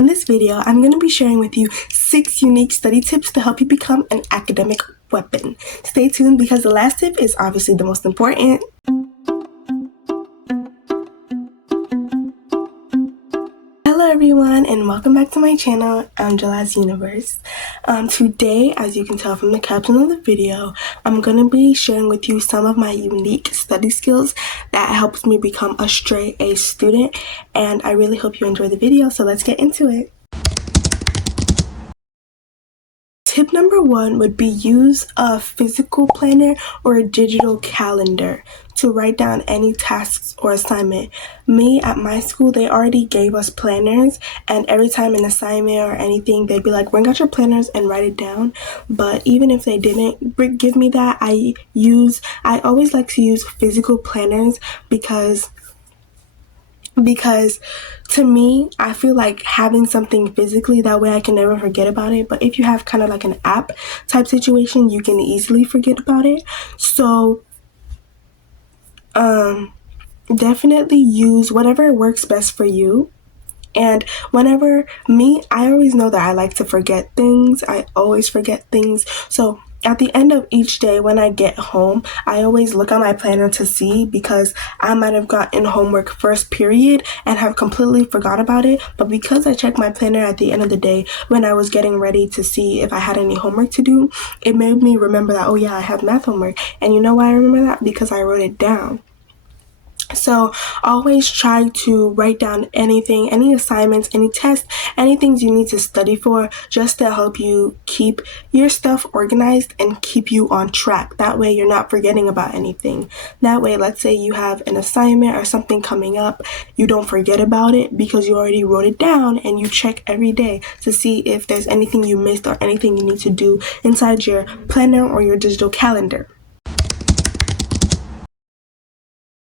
In this video, I'm going to be sharing with you 6 unique study tips to help you become an academic weapon. Stay tuned because the last tip is obviously the most important. Hello everyone and welcome back to my channel, Angela's Universe. Today, as you can tell from the caption of the video, I'm going to be sharing with you some of my unique study skills that helps me become a straight A student, and I really hope you enjoy the video, so let's get into it. Tip number 1 would be use a physical planner or a digital calendar to write down any tasks or assignment. Me, at my school, they already gave us planners, and every time an assignment or anything, they'd be like, bring out your planners and write it down. But even if they didn't give me that, I always like to use physical planners because to me, I feel like having something physically, that way I can never forget about it. But if you have kind of like an app type situation, you can easily forget about it. So definitely use whatever works best for you. And I always know that I like to forget things. I always forget things. So at the end of each day when I get home, I always look at my planner to see, because I might have gotten homework first period and have completely forgot about it. But because I checked my planner at the end of the day when I was getting ready to see if I had any homework to do, it made me remember that, oh yeah, I have math homework. And you know why I remember that? Because I wrote it down. So always try to write down anything, any assignments, any tests, anything you need to study for, just to help you keep your stuff organized and keep you on track. That way you're not forgetting about anything. That way, let's say you have an assignment or something coming up, you don't forget about it because you already wrote it down, and you check every day to see if there's anything you missed or anything you need to do inside your planner or your digital calendar.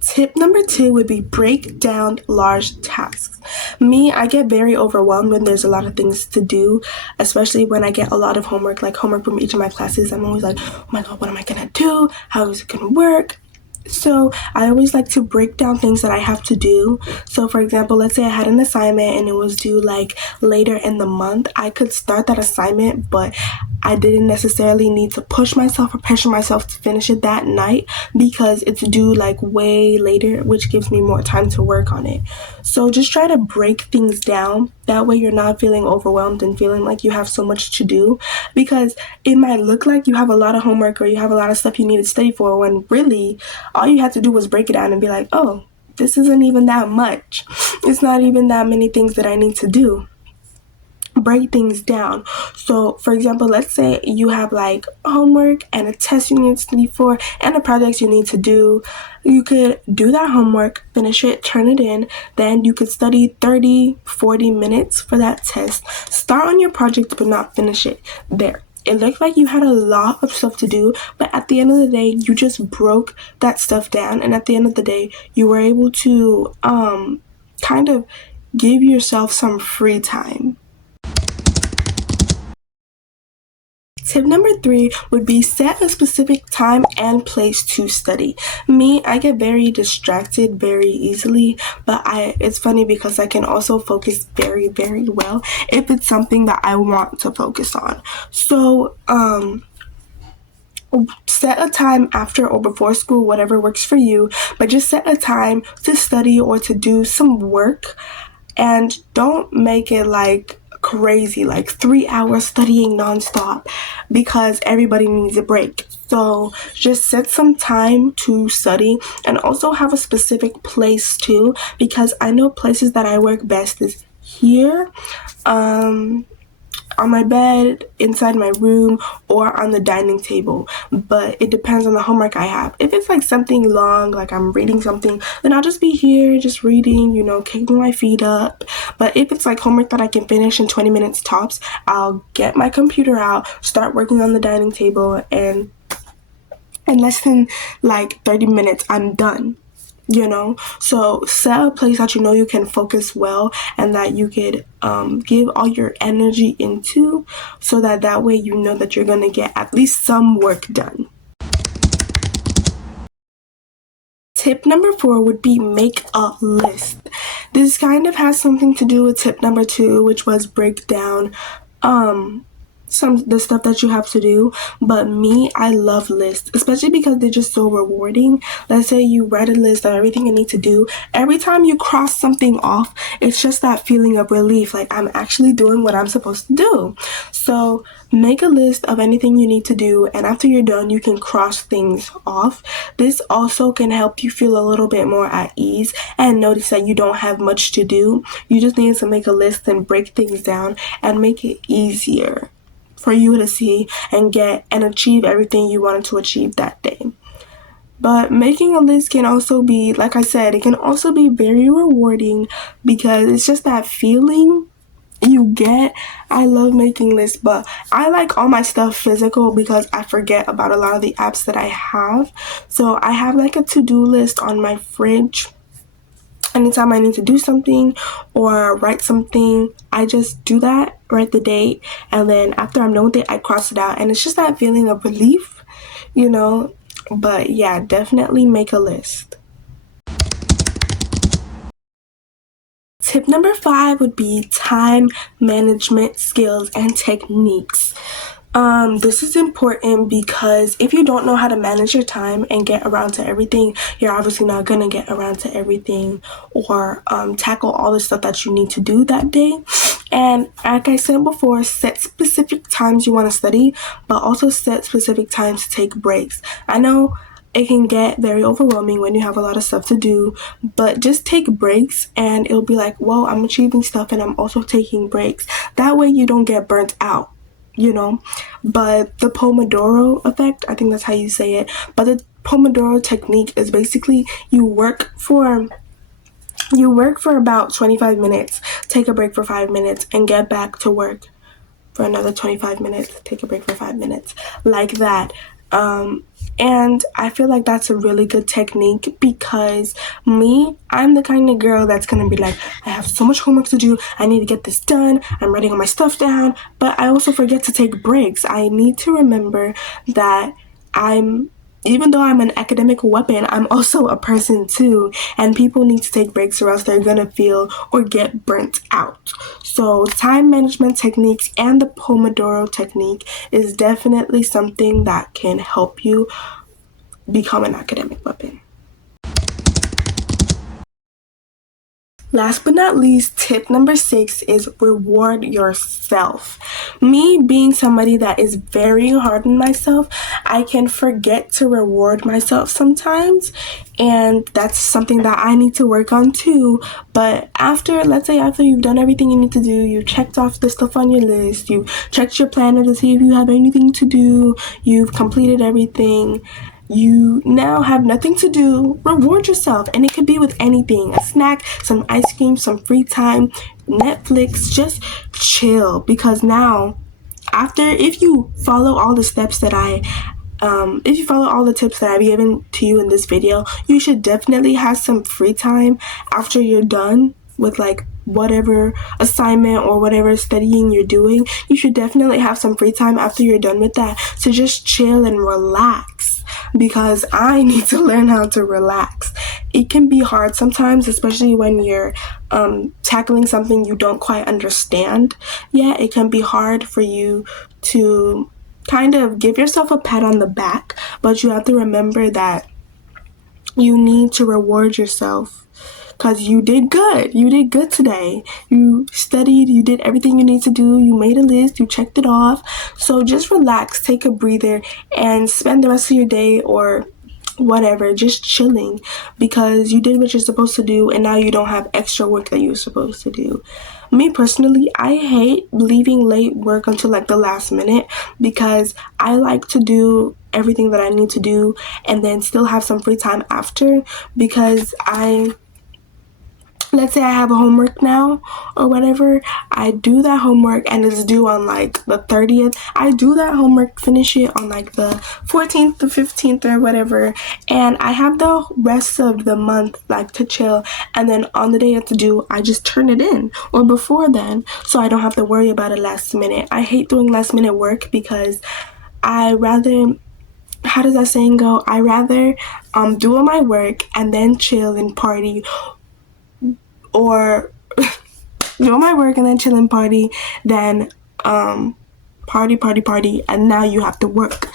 Tip number 2 would be break down large tasks. Me, I get very overwhelmed when there's a lot of things to do, especially when I get a lot of homework, like homework from each of my classes. I'm always like, oh my god, what am I gonna do? How is it gonna work? So I always like to break down things that I have to do. So for example, let's say I had an assignment and it was due like later in the month. I could start that assignment, but I didn't necessarily need to push myself or pressure myself to finish it that night because it's due like way later, which gives me more time to work on it. So just try to break things down. That way you're not feeling overwhelmed and feeling like you have so much to do, because it might look like you have a lot of homework or you have a lot of stuff you need to study for, when really all you had to do was break it down and be like, oh, this isn't even that much. It's not even that many things that I need to do. Break things down. So for example, let's say you have like homework and a test you need to study for and a project you need to do. You could do that homework, finish it, turn it in, then you could study 30-40 minutes for that test. Start on your project but not finish it there. It looked like you had a lot of stuff to do, but at the end of the day, you just broke that stuff down, and at the end of the day, you were able to kind of give yourself some free time. Tip number 3 would be set a specific time and place to study. Me, I get very distracted very easily, but it's funny because I can also focus very, very well if it's something that I want to focus on. So, set a time after or before school, whatever works for you, but just set a time to study or to do some work, and don't make it like crazy, like 3 hours studying nonstop, because everybody needs a break. So just set some time to study, and also have a specific place too, because I know places that I work best is here, on my bed, inside my room, or on the dining table. But it depends on the homework I have. If it's like something long, like I'm reading something, then I'll just be here just reading, kicking my feet up. But if it's like homework that I can finish in 20 minutes tops, I'll get my computer out, start working on the dining table, and in less than like 30 minutes I'm done. So set a place that you can focus well and that you could give all your energy into, so that way that you're going to get at least some work done. Tip number 4 would be make a list. This kind of has something to do with tip number 2, which was break down the stuff that you have to do. But me, I love lists, especially because they're just so rewarding. Let's say you write a list of everything you need to do. Every time you cross something off, it's just that feeling of relief, like I'm actually doing what I'm supposed to do. So make a list of anything you need to do, and after you're done, you can cross things off. This also can help you feel a little bit more at ease and notice that you don't have much to do. You just need to make a list and break things down and make it easier for you to see and get and achieve everything you wanted to achieve that day. But making a list can also be, like I said, it can also be very rewarding because it's just that feeling you get. I love making lists, but I like all my stuff physical because I forget about a lot of the apps that I have. So I have like a to-do list on my fridge. Anytime I need to do something or write something, I just do that, write the date, and then after I'm done with it, I cross it out. And it's just that feeling of relief, you know? But yeah, definitely make a list. Tip number 5 would be time management skills and techniques. This is important because if you don't know how to manage your time and get around to everything, you're obviously not gonna get around to everything or tackle all the stuff that you need to do that day. And like I said before, set specific times you want to study, but also set specific times to take breaks. I know it can get very overwhelming when you have a lot of stuff to do, but just take breaks and it'll be like, well, I'm achieving stuff and I'm also taking breaks. That way you don't get burnt out, you know. But the Pomodoro effect, I think that's how you say it, but the Pomodoro technique is basically you work for about 25 minutes, take a break for 5 minutes, and get back to work for another 25 minutes, take a break for 5 minutes, like that. And I feel like that's a really good technique because I'm the kind of girl that's gonna be like, I have so much homework to do, I need to get this done, I'm writing all my stuff down, but I also forget to take breaks. I need to remember that even though I'm an academic weapon, I'm also a person too, and people need to take breaks or else they're gonna feel or get burnt out. So time management techniques and the Pomodoro technique is definitely something that can help you become an academic weapon. Last but not least, tip number 6 is reward yourself. Me being somebody that is very hard on myself, I can forget to reward myself sometimes, and that's something that I need to work on too. But let's say after you've done everything you need to do, you checked off the stuff on your list, you checked your planner to see if you have anything to do, you've completed everything, you now have nothing to do, reward yourself. And it could be with anything, a snack, some ice cream, some free time, Netflix, just chill. Because now, if you follow all the steps that if you follow all the tips that I've given to you in this video, you should definitely have some free time after you're done with like whatever assignment or whatever studying you're doing. You should definitely have some free time after you're done with that to just chill and relax, because I need to learn how to relax. It can be hard sometimes, especially when you're tackling something you don't quite understand yet. It can be hard for you to kind of give yourself a pat on the back, but you have to remember that you need to reward yourself because you did good. You did good today. You studied, you did everything you need to do, you made a list, you checked it off. So just relax, take a breather, and spend the rest of your day or whatever just chilling, because you did what you're supposed to do and now you don't have extra work that you're supposed to do. Me personally, I hate leaving late work until like the last minute, because I like to do everything that I need to do and then still have some free time after, because let's say I have a homework now or whatever, I do that homework and it's due on like the 30th. I do that homework, finish it on like the 14th, the 15th or whatever, and I have the rest of the month like to chill, and then on the day it's due, I just turn it in or before then, so I don't have to worry about it last minute. I hate doing last minute work because I rather how does that saying go? I rather do all my work and then chill and party, or do all my work and then chill and party, then party, and now you have to work.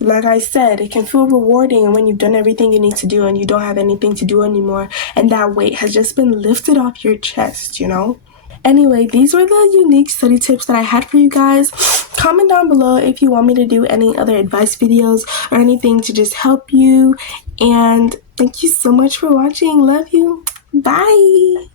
Like I said, it can feel rewarding when you've done everything you need to do and you don't have anything to do anymore, and that weight has just been lifted off your chest, you know? Anyway, these were the unique study tips that I had for you guys. Comment down below if you want me to do any other advice videos or anything to just help you. And thank you so much for watching. Love you. Bye.